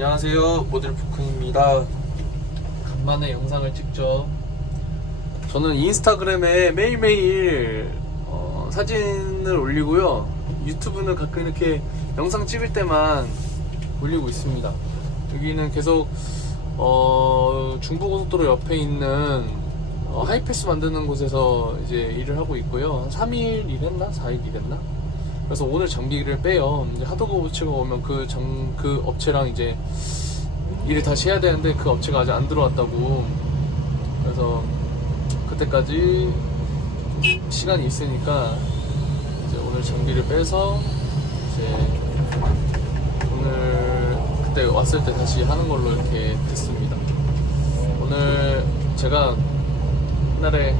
안녕하세요. 모델 포크입니다. 간만에 영상을 찍죠. 저는 인스타그램에 매일매일 어, 사진을 올리고요. 유튜브는 가끔 이렇게 영상 찍을 때만 올리고 있습니다. 여기는 계속 어, 중부고속도로 옆에 있는 어, 하이패스 만드는 곳에서 이제 일을 하고 있고요. 한 3일 일했나? 4일 일했나? 그래서 오늘 장비를 빼요. 이제 하도급 업체가 오면 그 장, 그 업체랑 이제 일을 다시 해야 되는데 그 업체가 아직 안 들어왔다고. 그래서 그때까지 좀 시간이 있으니까 이제 오늘 장비를 빼서 이제 오늘 그때 왔을 때 다시 하는 걸로 이렇게 됐습니다. 오늘 제가 옛날에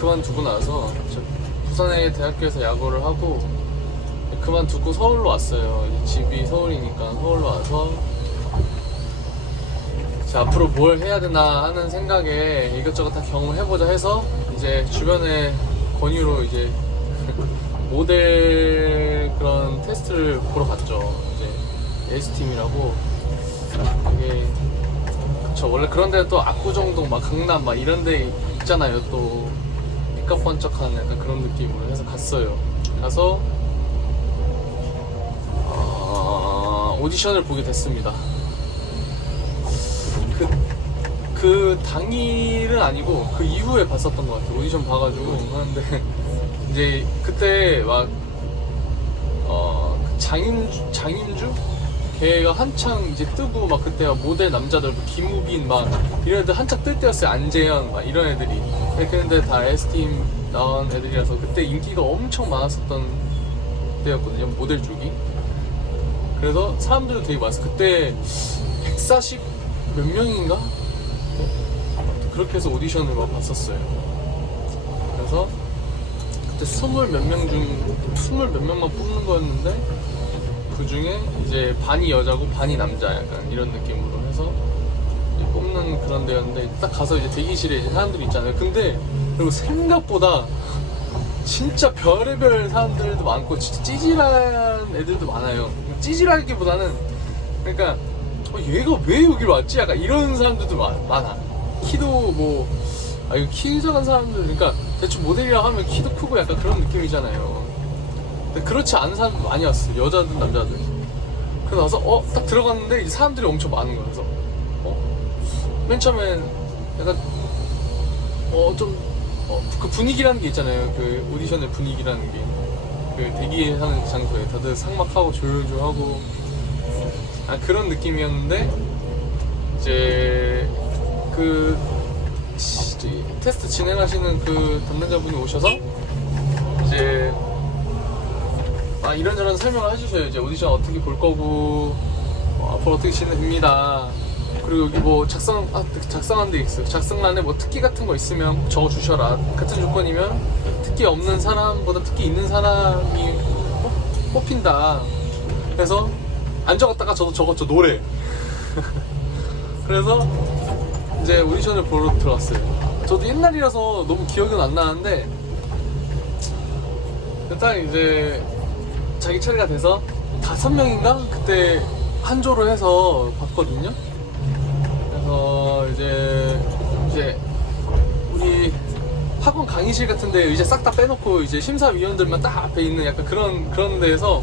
그만두고 나서 저 부산의 대학교에서 야구를 하고 그만두고 서울로 왔어요. 집이 서울이니까 서울로 와서 앞으로 뭘 해야 되나 하는 생각에 이것저것 다 경험해보자 해서 이제 주변의 권유로 이제 모델 그런 테스트를 보러 갔죠. 이제 S팀이라고 이게 저 원래 그런 데 또 압구정동 막 강남 막 이런 데 있잖아요 또 삐까뻔쩍한 약간 그런 느낌으로 해서 갔어요. 가서 어, 오디션을 보게 됐습니다. 그, 그 당일은 아니고 그 이후에 봤었던 것 같아요. 오디션 봐가지고 하는데 이제 그때 막 어, 그 장윤주, 장윤주? 걔가 한창 이제 뜨고 막 그때 막 모델 남자들 뭐 김우빈 막 이런 애들 한창 뜰 때였어요. 안재현 막 이런 애들이 근데 다 S팀 나온 애들이라서 그때 인기가 엄청 많았었던 때였거든요 모델 쪽이 그래서 사람들도 되게 많았어요 그때 140 몇 명인가? 어? 그렇게 해서 오디션을 막 봤었어요 그래서 그때 스물 몇명중 스물 몇 명만 뽑는 거였는데 그 중에 이제 반이 여자고 반이 남자 약간 이런 느낌으로 해서 뽑는 그런 데였는데 딱 가서 이제 대기실에 이제 사람들이 있잖아요. 근데 그리고 생각보다 진짜 별의별 사람들도 많고 진짜 찌질한 애들도 많아요. 찌질하기보다는 그러니까 어, 얘가 왜 여기로 왔지? 약간 이런 사람들도 많, 많아. 키도 뭐 아, 이거 키 작은 사람들 그러니까 대충 모델이라 하면 키도 크고 약간 그런 느낌이잖아요. 근데 그렇지 않은 사람도 많이 왔어 여자든 남자든 그래서 나서 어 딱 들어갔는데 이제 사람들이 엄청 많은 거야 그래서 어 맨 처음엔 약간 어좀그 분위기라는 게 있잖아요. 그 오디션의 분위기라는 게. 그 대기하는 장소에 다들 상막하고 조용조용하고. 아 그런 느낌이었는데 이제 그 시- 테스트 진행하시는 그 담당자분이 오셔서 이제 아 이런저런 설명을 해주셔요. 이제 오디션 어떻게 볼 거고 어, 앞으로 어떻게 진행됩니다 그리고 여기 뭐 작성 아 작성한 데 있어요. 작성란에 뭐 특기 같은 거 있으면 적어 주셔라. 같은 조건이면 특기 없는 사람보다 특기 있는 사람이 뽑- 뽑힌다. 그래서 안 적었다가 저도 적었죠 노래. 그래서 이제 오디션을 보러 들어갔어요. 저도 옛날이라서 너무 기억은 안 나는데 딱 이제 자기 처리가 돼서 다섯 명인가? 그때 한 조로 해서 봤거든요. 그래서 이제 이제 우리 학원 강의실 같은데 의자 싹다 빼놓고 이제 심사위원들만 딱 앞에 있는 약간 그런 그런 데에서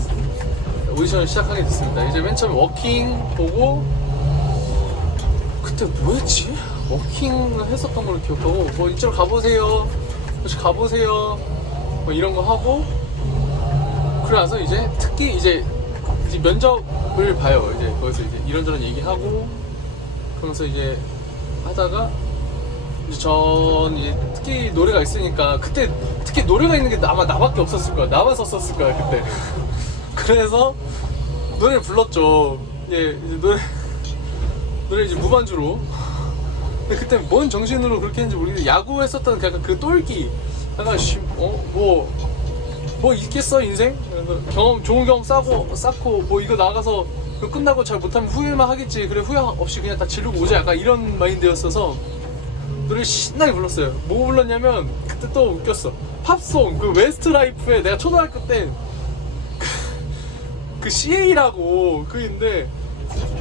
오디션을 시작하게 됐습니다. 이제 맨 처음 워킹 보고 그때 뭐였지? 워킹을 했었던 걸로 기억하고 뭐 이쪽으로 가보세요. 혹시 가보세요. 뭐 이런 거 하고 그러고 나서 이제 특히 이제, 이제 면접을 봐요. 이제 거기서 이제 이런저런 얘기하고 그러면서 이제 하다가 이제 전 이제 특히 노래가 있으니까 그때 특히 노래가 있는 게 아마 나밖에 없었을 거야. 나만 썼었을 거야 그때. 그래서 노래를 불렀죠. 예, 이제 노래 노래 이제 무반주로. 근데 그때 뭔 정신으로 그렇게 했는지 모르겠는데 야구했었던 그 약간 그 똘끼 약간 씨, 어, 뭐, 뭐 있겠어 인생? 경험 좋은 경험 싸고 쌓고 뭐 이거 나가서 이거 끝나고 잘 못하면 후회만 하겠지. 그래 후회 없이 그냥 다 지르고 오자. 약간 이런 마인드였어서 노래 신나게 불렀어요. 뭐 불렀냐면 그때 또 웃겼어. 팝송 그 웨스트라이프에 내가 초등학교 때그 CA라고 그인데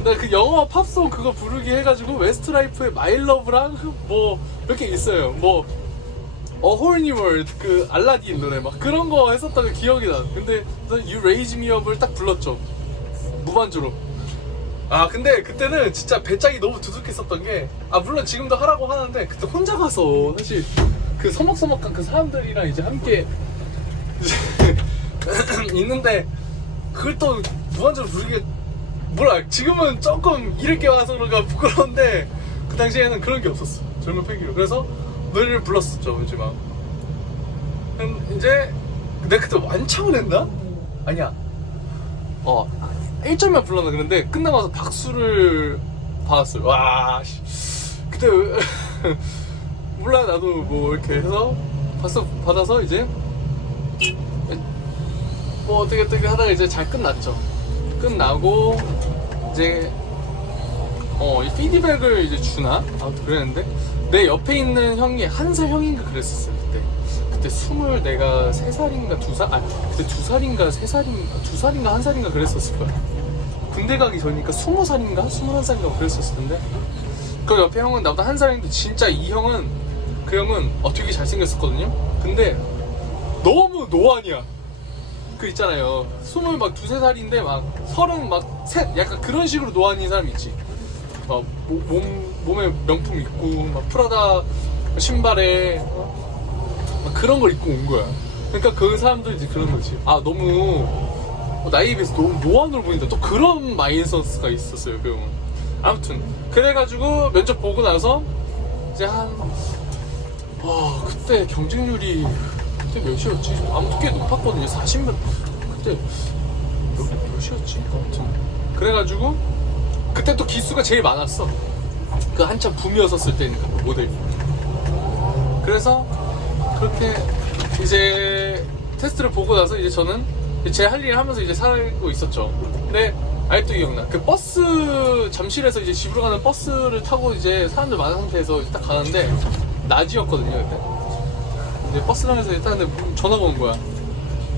나 그 영어 팝송 그거 부르기 해가지고 웨스트라이프의 마이 러브랑 뭐 몇 개 있어요. 뭐 어, 홀니 월드, 그, 알라딘 노래, 막, 그런 거 했었던 게 기억이 나. 근데, You Raise Me Up을 딱 불렀죠. 무반주로. 아, 근데 그때는 진짜 배짱이 너무 두둑했었던 게, 아, 물론 지금도 하라고 하는데, 그때 혼자 가서, 사실, 그 서먹서먹한 그 사람들이랑 이제 함께, 이제, 있는데, 그걸 또 무반주로 부르기, 몰라, 지금은 조금 이렇게 와서 그런가 부끄러운데, 그 당시에는 그런 게 없었어. 젊은 패기로. 그래서, 노래를 불렀었죠, 이제 막. 음, 이제, 내가 그때 완창을 했나? 아니야. 어, 1절만 불렀나 그런데 끝나고 나서 박수를 받았어요. 와, 씨. 그때, 몰라, 나도 뭐 이렇게 해서 박수 받아서 이제, 뭐 어떻게 어떻게 하다가 이제 잘 끝났죠. 끝나고, 이제, 어, 이 피드백을 이제 주나? 아무튼 그랬는데, 내 옆에 있는 형이 한 살 형인가 그랬었어요, 그때. 스물 내가 세 살인가 두 살? 아니, 그때 두 살인가 세 살인가, 두 살인가 한 살인가 그랬었을 거야. 군대 가기 전이니까 스무 살인가? 스물한 살인가 그랬었을 텐데. 그 옆에 형은 나보다 한 살인데, 진짜 이 형은, 그 형은 어, 되게 잘생겼었거든요? 근데, 너무 노안이야. 그 있잖아요. 스물 막 두세 살인데 막 서른 막 셋, 약간 그런 식으로 노안인 사람 있지. 막 모- 몸, 몸에 명품 입고 막 프라다 신발에 그런 걸 입고 온 거야. 그러니까 그 사람들 이제 그런 거지. 아 너무 어, 나이에 비해서 너무 노안으로 보인다. 또 그런 마인서스가 있었어요 그 형은. 아무튼 그래가지고 면접 보고 나서 이제 한 와 그때 경쟁률이 그때 몇이었지? 아무튼 꽤 높았거든요. 40몇 그때 몇, 몇이었지? 아무튼 그래가지고 그때 또 기수가 제일 많았어. 그 한참 붐이었었을 때니까 그 모델. 그래서 그렇게 이제 테스트를 보고 나서 이제 저는 제 할 일을 하면서 이제 살고 있었죠. 근데 아직도 기억나. 그 버스 잠실에서 이제 집으로 가는 버스를 타고 이제 사람들 많은 상태에서 딱 가는데 낮이었거든요. 그때. 이제 버스 이제 타는데 전화가 온 거야.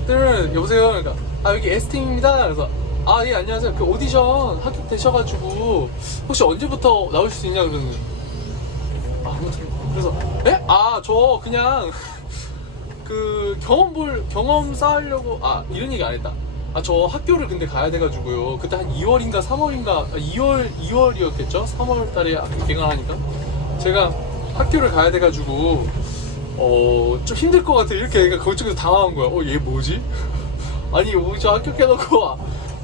그러면 여보세요. 그러니까 아 여기 S팀입니다. 그래서 아 예 안녕하세요. 그 오디션 합격되셔가지고 혹시 언제부터 나오실 수 있냐 그러는. 아 그래서 에? 아 저 그냥 그 경험 볼 경험 쌓으려고 아 이런 얘기 안 했다. 아 저 학교를 근데 가야 돼가지고요. 그때 한 2월인가 3월인가 아, 2월 2월이었겠죠? 3월 달에 학교 개강하니까 제가 학교를 가야 돼가지고 어 좀 힘들 것 같아 이렇게 얘가 그쪽에서 당황한 거야. 어 얘 뭐지? 아니 오저 학교 깨놓고 아,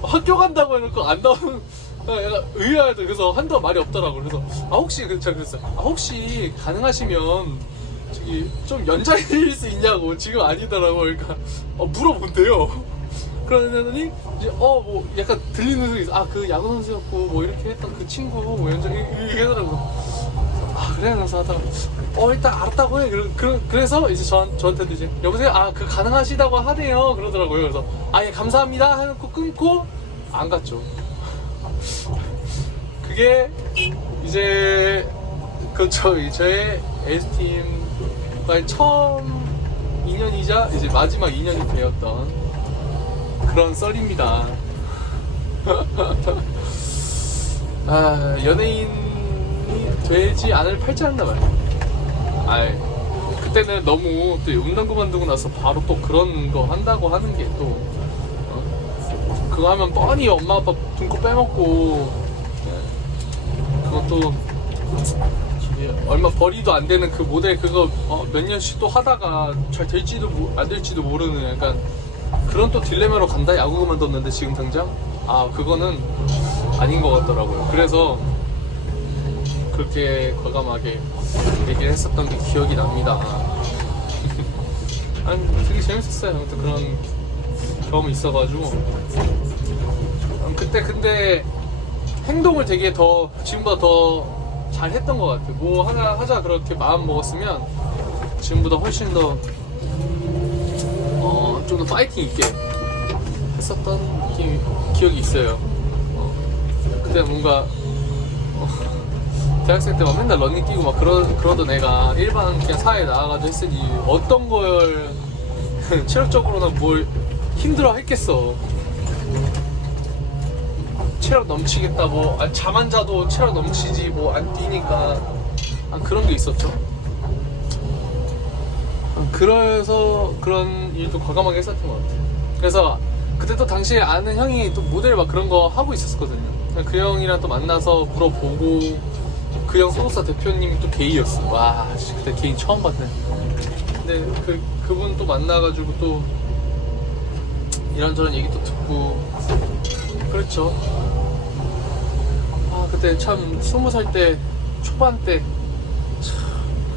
학교 간다고 해놓고 안 나오는 아, 약간 의아하다 그래서 한도 말이 없더라고 그래서 아 혹시 그 제가 그랬어요. 아 혹시 가능하시면 저기 좀 연장일 수 있냐고 지금 아니더라고. 그러니까 어, 물어본대요. 그러더니 이제 어 뭐 약간 들리는 소리 아그 야구 선수였고 뭐 이렇게 했던 그 친구 뭐 연장 이렇게 하더라고 아 그래? 그래서 하다가 어 일단 알았다고 해. 그래, 그래, 그래서 이제 저, 저한테도 이제 여보세요? 아 그 가능하시다고 하네요. 그러더라고요. 그래서 아 예 감사합니다. 해놓고 끊고 안 갔죠 그게 이제 그저 저의 S팀과의 처음 인연이자 이제 마지막 인연이 되었던 그런 썰입니다 아 연예인이 되지 않을 팔자였나 봐요. 아이 그때는 너무 또 운동 그만두고 나서 바로 또 그런 거 한다고 하는 게또 어? 그거 하면 뻔히 엄마 아빠 돈고 빼먹고 예. 그것도 얼마 벌이도 안 되는 그 모델 그거 어, 몇 년씩 또 하다가 잘 될지도 모- 안 될지도 모르는 약간 그런 또 딜레마로 간다 야구 그만뒀는데 지금 당장 아 그거는 아닌 것 같더라고요. 그래서 그렇게 과감하게 얘기를 했었던 게 기억이 납니다. 아니 되게 재밌었어요. 아무튼 그런 경험이 있어가지고 음, 그때 근데 행동을 되게 더 지금보다 더 잘 했던 것 같아요. 뭐 하나 하자 그렇게 마음 먹었으면 지금보다 훨씬 더 어, 좀 더 파이팅 있게 했었던 느낌, 기억이 있어요. 어, 그때 뭔가 어, 대학생 때 막 맨날 러닝 뛰고 막 그러, 그러던 애가 일반 그냥 사회에 나와가지고 했으니 어떤 걸 체력적으로나 뭘 힘들어 했겠어. 체력 넘치겠다 뭐 아, 잠안 자도 체력 넘치지 뭐 안 뛰니까 아, 그런 게 있었죠. 아, 그래서 그런 일도 과감하게 했었던 것 같아요. 그래서 그때 또 당시에 아는 형이 또 모델 막 그런 거 하고 있었거든요. 그 형이랑 또 만나서 물어보고 그 형 소속사 대표님이 또 게이였어. 와, 씨, 그때 게이 처음 봤네. 근데 그 그분 또 만나가지고 또 이런저런 얘기 또 듣고 그렇죠. 아 그때 참 스무 살 때 초반 때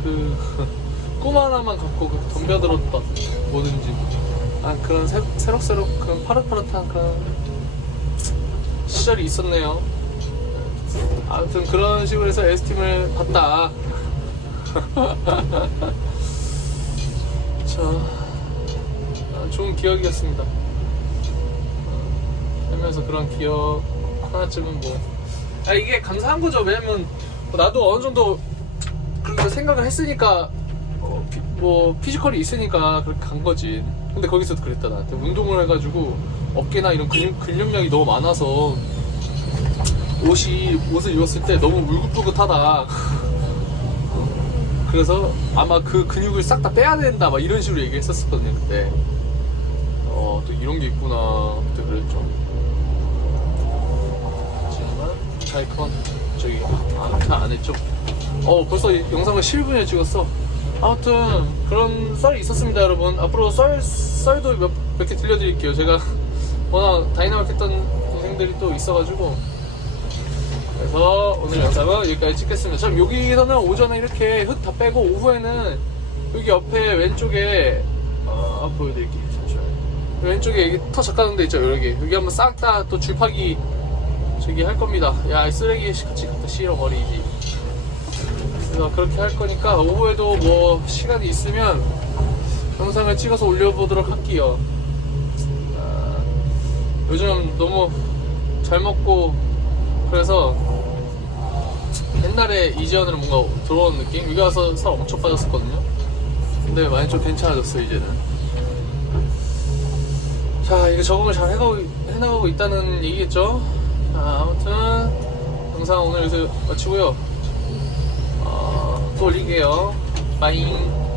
그 꿈 하나만 갖고 그 덤벼들었던 뭐든지 아 그런 새, 새록새록한 파릇파릇한 그런 시절이 있었네요. 아무튼 그런 식으로 해서 S팀을 봤다. 자, 아, 좋은 기억이었습니다. 어, 살면서 그런 기억 하나쯤은 뭐. 아, 이게 감사한 거죠. 왜냐면 뭐 나도 어느 정도 그렇게 생각을 했으니까 어, 피, 뭐 피지컬이 있으니까 그렇게 간 거지. 근데 거기서도 그랬다 나한테 운동을 해가지고 어깨나 이런 근육, 근육량이 너무 많아서 옷이 옷을 입었을 때 너무 울긋불긋하다. 그래서 아마 그 근육을 싹 다 빼야 된다 막 이런 식으로 얘기했었거든요 그때. 어 또 이런 게 있구나 그때 그랬죠. 그만 저기 아잘안 했죠. 어 벌써 이 영상을 11분에 찍었어. 아무튼 그런 썰이 있었습니다 여러분. 앞으로 썰 썰도 몇몇개 들려드릴게요. 제가 워낙 다이나믹했던 동생들이 또 있어가지고. 그래서 오늘 영상은 여기까지 찍겠습니다. 참 여기서는 오전에 이렇게 흙 다 빼고 오후에는 여기 옆에 왼쪽에 어, 한번 보여드릴게요. 잠시만요. 왼쪽에 여기 터 작가는 데 있죠. 여기 여기 한번 싹 다 또 줄파기 저기 할 겁니다. 야이 쓰레기 같이 갖다 실어버리지. 그래서 그렇게 할 거니까 오후에도 뭐 시간이 있으면 영상을 찍어서 올려보도록 할게요. 아, 요즘 너무 잘 먹고 그래서 옛날에 이지연으로 뭔가 들어오는 느낌? 여기 와서 살 엄청 빠졌었거든요. 근데 많이 좀 괜찮아졌어 이제는. 자 이거 적응을 잘 해가고, 해나가고 있다는 얘기겠죠? 자 아무튼 영상 오늘 여기서 마치고요. 어, 또 올릴게요. 빠잉.